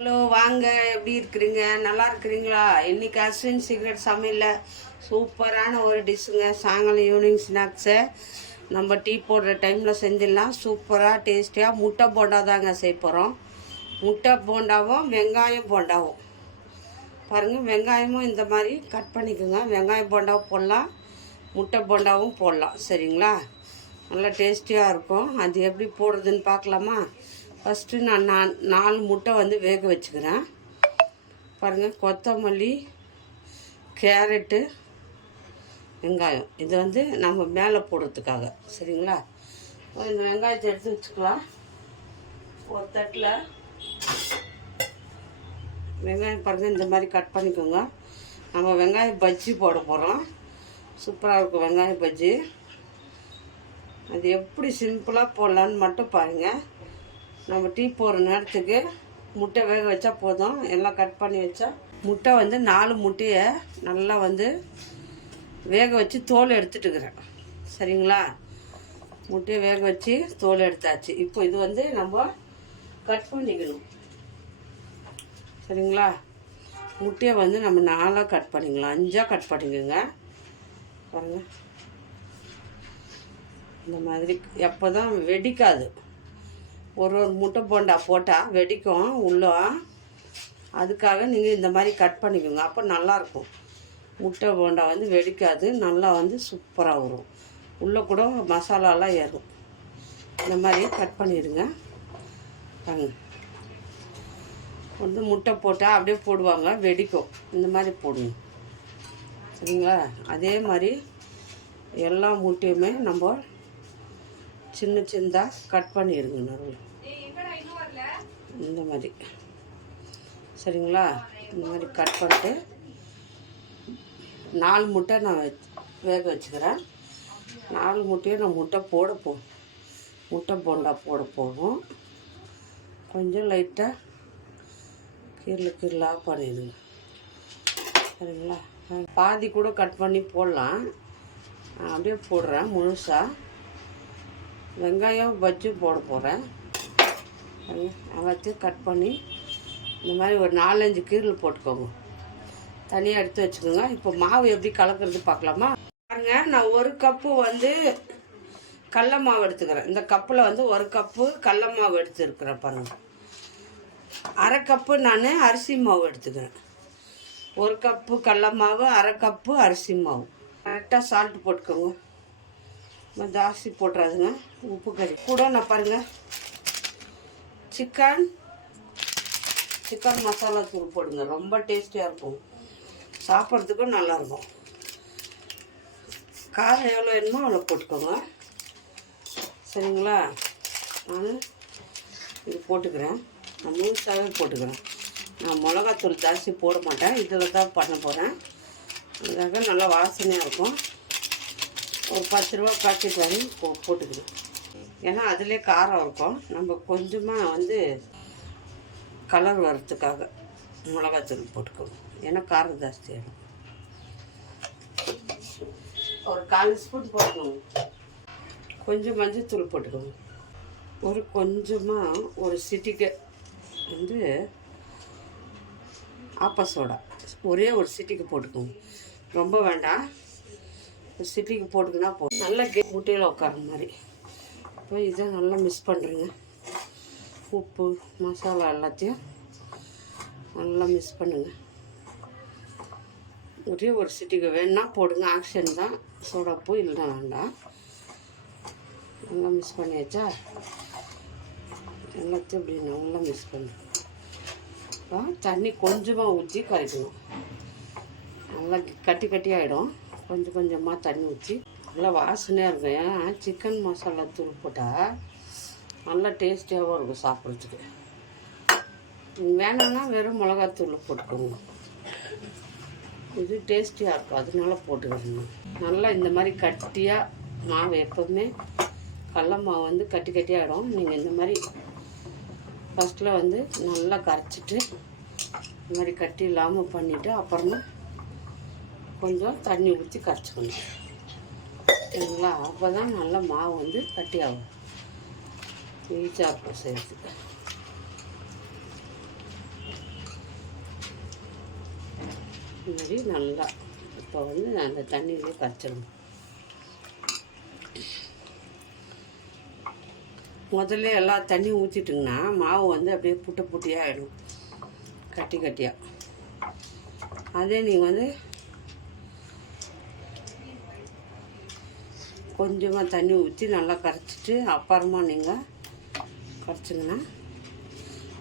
Hello வாங்க, எப்படி இருக்கிறீங்க? நல்லா இருக்கிறீங்களா? இன்னைக்கு அஸ்வின் சீக்ரெட் சமையலில் சூப்பரான ஒரு டிஷ்ஷுங்க. சாயங்காலம் ஈவினிங் ஸ்நாக்ஸை நம்ம டீ போடுற டைமில் செஞ்சிடலாம். சூப்பராக டேஸ்டியாக முட்டை போண்டா தாங்க செய்ய போகிறோம். முட்டை போண்டாவும் வெங்காயம் போண்டாவும் பாருங்கள். வெங்காயமும் இந்த மாதிரி கட் பண்ணிக்கோங்க. வெங்காயம் போண்டாவும் போடலாம், முட்டை போண்டாவும் போடலாம். சரிங்களா? நல்லா டேஸ்டியாக இருக்கும். அது எப்படி போடுறதுன்னு பார்க்கலாமா? ஃபஸ்ட்டு நான் 4 முட்டை வேக வச்சுக்கிறேன். பாருங்கள், கொத்தமல்லி, கேரட்டு, வெங்காயம் இது நம்ம மேலே போடுறதுக்காக. சரிங்களா? இந்த வெங்காயத்தை எடுத்து வச்சுக்கலாம். ஒரு தட்டில் வெங்காயம் பாருங்கள், இந்த மாதிரி கட் பண்ணிக்கோங்க. நம்ம வெங்காய பஜ்ஜி போட போகிறோம். சூப்பராக இருக்கும் வெங்காய பஜ்ஜி. அது எப்படி சிம்பிளாக போடலான்னு மட்டும் பாருங்கள். நம்ம டீ போடுற நேரத்துக்கு முட்டை வேக வச்சா போதும். எல்லாம் கட் பண்ணி வச்சா முட்டை 4 முட்டையை நல்லா வேக வச்சு தோல் எடுத்துட்டுக்கிறேன். சரிங்களா? முட்டையை வேக வச்சு தோல் எடுத்தாச்சு. இப்போ இது நம்ம கட் பண்ணிக்கணும். சரிங்களா? முட்டையை நம்ம 4ஆக கட் பண்ணிக்கலாம். 5ஆக கட் பண்ணிக்கோங்க. பாருங்கள், இந்த மாதிரி. எப்போ தான் வெடிக்காது. ஒரு முட்டை போண்டா போட்டால் வெடிக்கும் உள்ளே. அதுக்காக நீங்கள் இந்த மாதிரி கட் பண்ணிக்கோங்க. அப்போ நல்லாயிருக்கும். முட்டை போண்டா வெடிக்காது. நல்லா சூப்பராக வரும். உள்ளே கூட மசாலாலாம் ஏறும். இந்த மாதிரி கட் பண்ணிடுங்க. முட்டை போட்டால் அப்படியே போடுவாங்க, வெடிக்கும். இந்த மாதிரி போடுங்க. சரிங்களா? அதே மாதிரி எல்லா முட்டையுமே நம்ம சின்ன சின்னதாக கட் பண்ணிடுங்க. நடுவில் இந்த மாதிரி. சரிங்களா? இந்த மாதிரி கட் பண்ணிட்டு 4 முட்டை நான் வேக வச்சுக்கிறேன். 4 முட்டையை நான் முட்டை போண்டா போட போகும். கொஞ்சம் லைட்டாக கீரலாக பண்ணிடுங்க. சரிங்களா? பாதி கூட கட் பண்ணி போடலாம். அப்படியே போடுறேன் முழுசாக. வெங்காயம் பஜ்ஜி போட போகிறேன். எல்லாத்தையும் கட் பண்ணி இந்த மாதிரி ஒரு 4-5 கீரல் போட்டுக்கோங்க. தனியாக எடுத்து வச்சுக்கோங்க. இப்போ மாவு எப்படி கலக்கிறது பார்க்கலாமா? பாருங்க, நான் 1 கப்பு கடல மாவு எடுத்துக்கிறேன். இந்த கப்பில் 1 கப்பு கடல மாவு எடுத்துருக்கிறேன். பாருங்கள், 1/2 கப்பு நான் அரிசி மாவு எடுத்துக்கிறேன். 1 கப்பு கடல மாவு, 1/2 கப்பு அரிசி மாவு. கரெக்டாக சால்ட்டு போட்டுக்கோங்க. ஜாஸ்தி போட்டுறாதுங்க. உப்பு கறி கூட நான் பாருங்கள் சிக்கன் மசாலா தூள் போடுங்க. ரொம்ப டேஸ்டியாக இருக்கும். சாப்பிட்றதுக்கும் நல்லாயிருக்கும். காரம் எவ்வளோ வேணுமோ அவ்வளோ போட்டுக்கோங்க. சரிங்களா? நான் இது போட்டுக்கிறேன். நான் முழுசாகவே போட்டுக்கிறேன். நான் மிளகாத்தூள் ஜாஸ்தி போட மாட்டேன். இதில் தான் பண்ண போகிறேன். அதுக்காக நல்லா வாசனையாக இருக்கும். ஒரு 10 ரூபா பாக்கெட் வாங்கி போட்டுக்கிறேன். ஏன்னா அதிலே காரம் இருக்கும். நம்ம கொஞ்சமாக கலர் வரத்துக்காக மிளகாத்தூள் போட்டுக்கணும். ஏன்னா காரம் ஜாஸ்தியாகும். ஒரு 1/4 ஸ்பூன் போட்டுக்கோங்க. கொஞ்சம் மஞ்சள் போட்டுக்கோங்க. கொஞ்சமாக ஒரு சிட்டிகை ஆப்ப சோடா ஒரே ஒரு சிட்டிக்கு போட்டுக்கோங்க. ரொம்ப வேண்டாம். ஒரு சிட்டிக்கு போட்டுக்கினா போதும். நல்லா முட்டையில் உட்கார மாதிரி. இப்போ இதை நல்லா மிக்ஸ் பண்ணுறேங்க. உப்பு மசாலா எல்லாத்தையும் நல்லா மிக்ஸ் பண்ணுங்கள். ஒரே ஒரு சிட்டிக்கு வேணுன்னா போடுங்க. ஆக்ஷன் தான். சோடாப்பூ இல்லைன்னா வேண்டாம். நல்லா மிக்ஸ் பண்ணியாச்சா? எல்லாத்தையும் இப்படி நல்லா மிக்ஸ் பண்ணு. தண்ணி கொஞ்சமாக ஊற்றி கரைக்கணும். நல்லா கட்டி ஆகிடும். கொஞ்சமாக தண்ணி ஊற்றி நல்லா வாசனையாக இருக்கும். ஏன்னா சிக்கன் மசாலா தூள் போட்டால் நல்லா டேஸ்டியாகவும் இருக்கும் சாப்பிட்றதுக்கு. வேணும்னா வெறும் மிளகாத்தூள் போட்டுக்கோங்க. இது டேஸ்டியாக இருக்கும். அதனால போட்டுக்கிறேங்க. நல்லா இந்த மாதிரி கட்டியாக மாவு. எப்போதுமே கடல மாவு கட்டியாகிடும். நீங்கள் இந்த மாதிரி ஃபஸ்ட்டில் நல்லா கரைச்சிட்டு இந்த மாதிரி கட்டி இல்லாமல் பண்ணிவிட்டு அப்புறமா கொஞ்சம் தண்ணி ஊற்றி கரைச்சிக்கணும். சரிங்களா? அப்போ தான் நல்லா மாவு கட்டியாகும். ஈஸியாக இருக்கும் செய்யறதுக்கு. இது மாதிரி நல்லா இப்போ வந்து அந்த தண்ணியிலே கரைச்சிடணும். முதல்ல எல்லா தண்ணியும் ஊற்றிட்டிங்கன்னா மாவு வந்து அப்படியே புட்டை புட்டியாக ஆகிடும், கட்டி கட்டியாக. அதே நீங்கள் வந்து கொஞ்சமாக தண்ணி ஊற்றி நல்லா கரைச்சிட்டு அப்புறமா நீங்கள் கரைச்சிங்கன்னா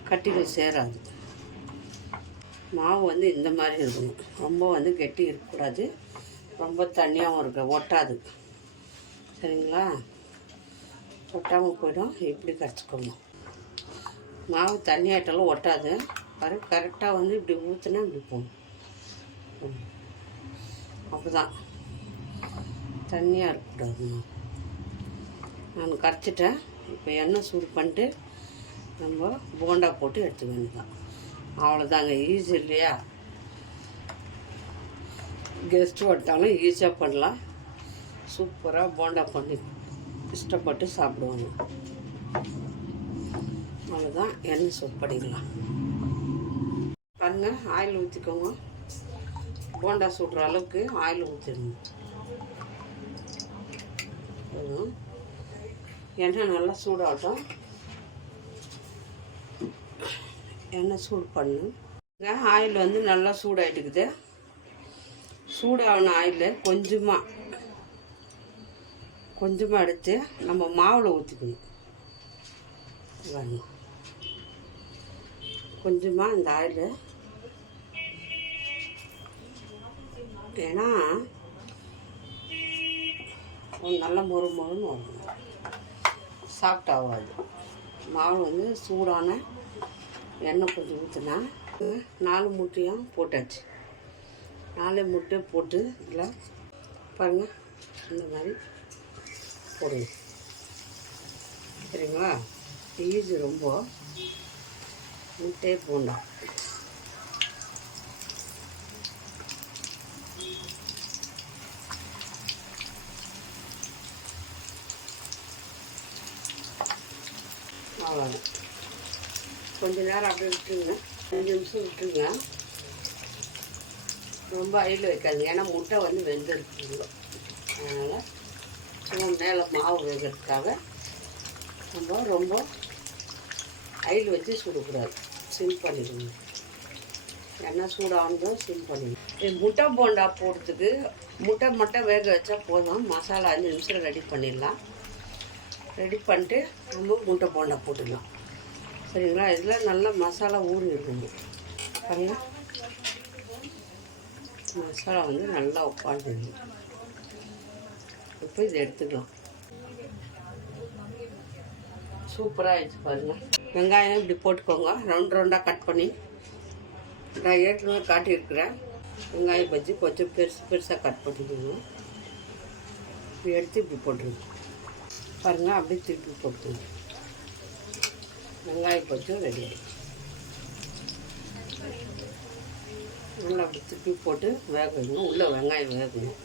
கட்டிகள் சேராது. மாவு வந்து இந்த மாதிரி இருக்கணும், ரொம்ப வந்து கெட்டி இருக்கக்கூடாது, ரொம்ப தண்ணியாகவும் இருக்க ஒட்டாது. சரிங்களா? ஒட்டாமல் போய்டும். இப்படி கரைச்சிக்கோங்க. மாவு தண்ணி ஆயிட்டாலும் ஒட்டாது. கரெக்டாக வந்து இப்படி ஊற்றினா இப்படி போகணும். அப்போ தான் தண்ணியாக இருக்கக்கூடாது. நான் கரைச்சிட்டேன். இப்போ எண்ணெய் சூடு பண்ணிட்டு நம்ம போண்டா போட்டு எடுத்துக்க வேண்டியதான். அவ்வளோதாங்க, ஈஸி இல்லையா? கெஸ்ட்டு வட்டாலும் ஈஸியாக பண்ணலாம். சூப்பராக போண்டா பண்ணி இஷ்டப்பட்டு சாப்பிடுவாங்க. அவ்வளோதான், எண்ணெய் சூடு பண்ணிக்கலாம். பாருங்க, ஆயில் ஊற்றிக்கோங்க. போண்டா சுடுற அளவுக்கு ஆயில் ஊற்றிடுங்க. எண்ணெய் நல்லா சூடாகட்டும். எண்ணெய் சூடு பண்ணு. ஆயில் வந்து நல்லா சூடாகிட்டுக்குது. சூடான ஆயில் கொஞ்சமாக எடுத்து நம்ம மாவில் ஊற்றிக்கணும். கொஞ்சமாக இந்த ஆயில், ஏன்னா நல்லா மொறுன்னு வரணும், சாஃப்ட் ஆகாது. மாவு வந்து சூடான எண்ணெய் கொஞ்சம் ஊற்றினா 4 முட்டையும் போட்டாச்சு. 4 முட்டை போட்டு இதில் பாருங்கள், இந்த மாதிரி போடுங்க. சரிங்களா? ஈஸி ரொம்ப. முட்டையே போண்டா. அவ்வளோதான். கொஞ்ச நேரம் அப்படியே விட்டுருங்க, 5 நிமிஷம் விட்டுருங்க. ரொம்ப ஆயில் வைக்காதுங்க, ஏன்னா முட்டை வந்து வெந்திருக்குங்க. அதனால் சும்மா மேலே மாவு வேகிறதுக்காக நம்ம ரொம்ப ஆயில் வச்சு சுடக்கூடாது. சிம் பண்ணிடுங்க. எண்ணெய் சூடானதும் சிம் பண்ணிடுங்க. முட்டை போண்டா போடுறதுக்கு முட்டை மட்டும் வேக வச்சா போதும். மசாலா 5 நிமிஷம் ரெடி பண்ணிடலாம். ரெடி பண்ணிட்டு நம்ம முட்டை போண்டா போட்டுடலாம். சரிங்களா? இதில் நல்லா மசாலா ஊறி இருக்குங்க. பாருங்க, மசாலா வந்து நல்லா உட்காந்துங்க. இப்போ இதை எடுத்துக்கலாம். சூப்பராக ஆயிடுச்சு பாருங்கள். வெங்காயம் இப்படி போட்டுக்கோங்க, ரவுண்டாக கட் பண்ணி. நான் ஏற்கனவே காட்டியிருக்கிறேன். வெங்காயம் பஜ்ஜி கொஞ்சம் பெருசாக கட் பண்ணிக்கோங்க. இப்படி எடுத்து இப்படி போட்டுருங்க. பாருங்கள், அப்படியே திருப்பி போட்டுருங்க. வெங்காயம் பஜ்ஜும் ரெடி ஆகிடுச்சு. நல்லா அப்படி திருப்பி போட்டு வேகணும். உள்ளே வெங்காயம் வேகணும்.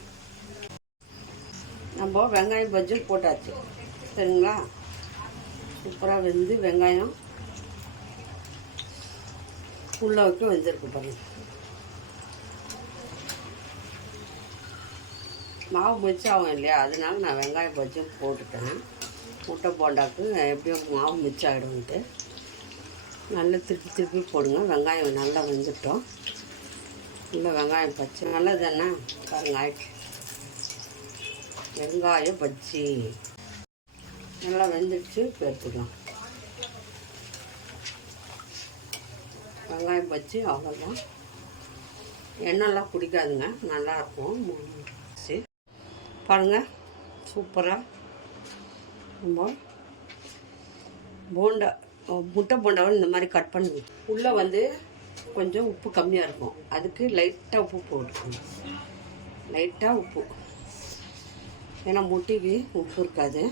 நம்ம வெங்காயம் பஜ்ஜும் போட்டாச்சு. சரிங்களா? சூப்பராக வெந்து வெங்காயம் உள்ள வைக்க வெந்திருக்கு பாருங்க. மாவு மிச்சம் ஆகும் இல்லையா, அதனால நான் வெங்காயம் பஜ்ஜியும் போட்டுட்டேன். முட்டை போண்டாக்கு எப்படியும் மாவு மிச்சம் ஆகிடும்ட்டு நல்லா திருப்பி போடுங்க. வெங்காயம் நல்லா வெந்துட்டோம். இல்லை வெங்காயம் பச்சை நல்லது தானே. பாருங்க, ஆயிடுச்சு. வெங்காயம் பஜ்ஜி நல்லா வெந்துடுச்சு. இப்போ எடுத்துக்கலாம். வெங்காயம் பஜ்ஜி அவ்வளோதான். எண்ணெய்லாம் பிடிக்காதுங்க, நல்லாயிருக்கும். பாருங்கள், சூப்பராக நம்ம போண்டா முட்டை போண்டாவை இந்த மாதிரி கட் பண்ணுங்க. உள்ளே வந்து கொஞ்சம் உப்பு கம்மியாக இருக்கும், அதுக்கு லைட்டாக உப்பு போட்டுக்கணும். லைட்டாக உப்பு, ஏன்னா முட்டைக்கு உப்பு இருக்காது,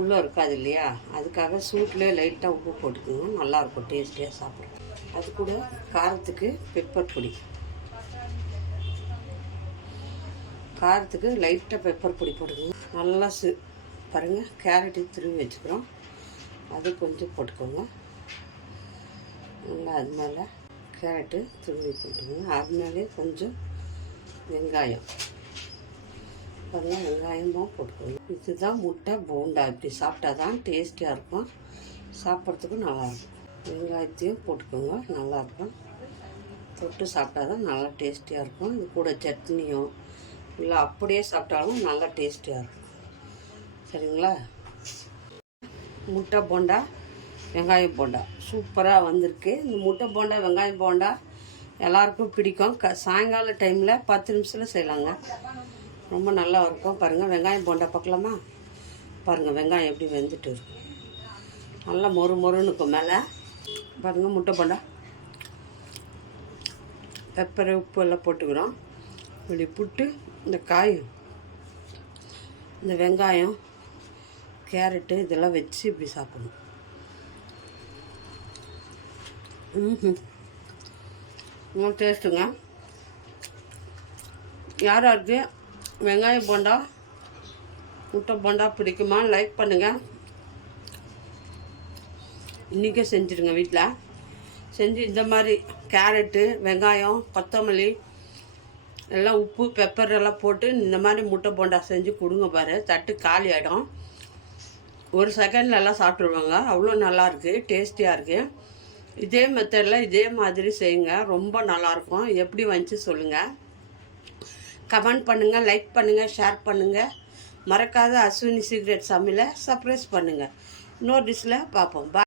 உள்ளே இருக்காது இல்லையா, அதுக்காக சூட்லேயே லைட்டாக உப்பு போட்டுக்கோங்க. நல்லாயிருக்கும், டேஸ்டியாக சாப்பிடும். அது கூட காரத்துக்கு பெப்பர் பொடி, காரத்துக்கு லைட்டாக பெப்பர் பொடி போட்டுக்கோங்க. நல்லா பாருங்கள், கேரட்டு திருவி வச்சுக்கிறோம், அது கொஞ்சம் போட்டுக்கோங்க. நல்லா அது மேலே கேரட்டு துருவி போட்டுருங்க. அதனாலே கொஞ்சம் வெங்காயம், அதெல்லாம் வெங்காயமும் போட்டுக்கணும். இதுதான் முட்டை போண்டா. இப்படி சாப்பிட்டா தான் டேஸ்டியாக இருக்கும், சாப்பிட்றதுக்கும் நல்லாயிருக்கும். வெங்காயத்தையும் போட்டுக்கோங்க, நல்லாயிருக்கும். தொட்டு சாப்பிட்டா தான் நல்லா டேஸ்டியாக இருக்கும். இது கூட சட்னியும் இல்லை அப்படியே சாப்பிட்டாலும் நல்லா டேஸ்டியாக இருக்கும். சரிங்களா? முட்டை போண்டா, வெங்காயம் போண்டா சூப்பராக வந்திருக்கு. இந்த முட்டை போண்டா வெங்காயம் போண்டா எல்லாருக்கும் பிடிக்கும். சாயங்கால டைமில் 10 நிமிஷத்தில் செய்யலாங்க, ரொம்ப நல்லா இருக்கும். பாருங்கள், வெங்காயம் போண்டா பார்க்கலாமா? பாருங்கள், வெங்காயம் எப்படி வெந்துட்டு இருக்கும், நல்லா மொறு மொறுன்னு இருக்கும் மேலே. பாருங்கள், முட்டை போண்டா பெப்பர் உப்பு எல்லாம் போட்டுக்கிறோம். இப்படி புட்டு இந்த காய், இந்த வெங்காயம், கேரட்டு இதெல்லாம் வச்சு இப்படி சாப்பிடணும். டேஸ்ட்டுங்க. யாராருக்கு வெங்காயம் போண்டா முட்டை போண்டா பிடிக்குமா? லைக் பண்ணுங்கள். இன்றைக்கே செஞ்சுடுங்க, வீட்டில் செஞ்சு இந்த மாதிரி கேரட்டு வெங்காயம் கொத்தமல்லி எல்லாம் உப்பு பெப்பர் எல்லாம் போட்டு இந்த மாதிரி முட்டை போண்டா செஞ்சு கொடுங்க. பாரு, தட்டு காலி ஆகிடும். ஒரு செகண்டில் எல்லாம் சாப்பிட்ருவாங்க, அவ்வளோ நல்லாயிருக்கு, டேஸ்டியாக இருக்குது. இதே மெத்தடில் இதே மாதிரி செய்யுங்க, ரொம்ப நல்லாயிருக்கும். எப்படி வந்துச்சு சொல்லுங்கள், கமெண்ட் பண்ணுங்கள், லைக் பண்ணுங்கள், ஷேர் பண்ணுங்கள். மறக்காத அஸ்வினி சீக்ரெட் சமையலை சர்ப்ரைஸ் பண்ணுங்கள். இன்னொரு டிஷ்ஷில் பார்ப்போம்.